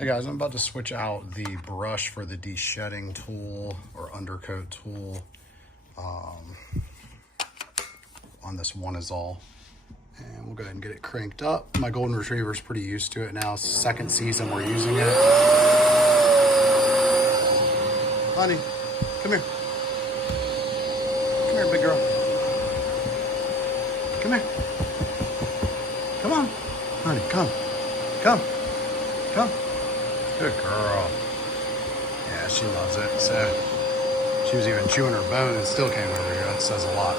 Hey guys, I'm about to switch out the brush for the de-shedding tool or undercoat tool on this oneisall. And we'll go ahead and get it cranked up. My golden retriever is pretty used to it now. It's the second season we're using it. Honey, come here. Come here, big girl. Come here. Come on. Honey, come. Come. Come. Good girl. Yeah, she loves it. So she was even chewing her bone and still came over here. That says a lot.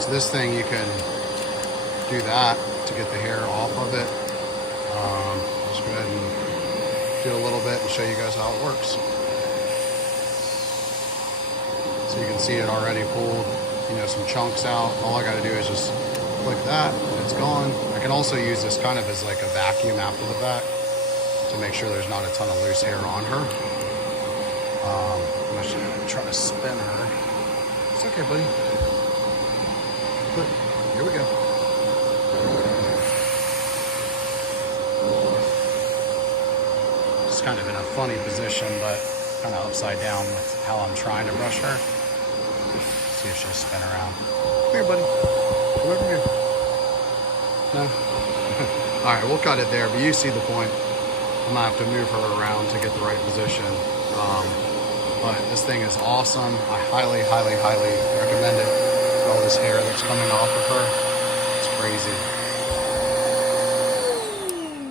So this thing, you can do that to get the hair off of it. Just go ahead and do a little bit and show you guys how it works. So you can see it already pulled, some chunks out. All I got to do is just click that and it's gone. I can also use this kind of as like a vacuum after the fact to make sure there's not a ton of loose hair on her. I'm gonna try to spin her. It's okay, buddy. Look, here we go. Just kind of in a funny position, but kind of upside down with how I'm trying to brush her. See if she'll spin around. Come here, buddy. Come over here. No? All right, we'll cut it there, but you see the point. I'm gonna have to move her around to get the right position. But this thing is awesome. I highly, highly, highly recommend it. All this hair that's coming off of her, it's crazy.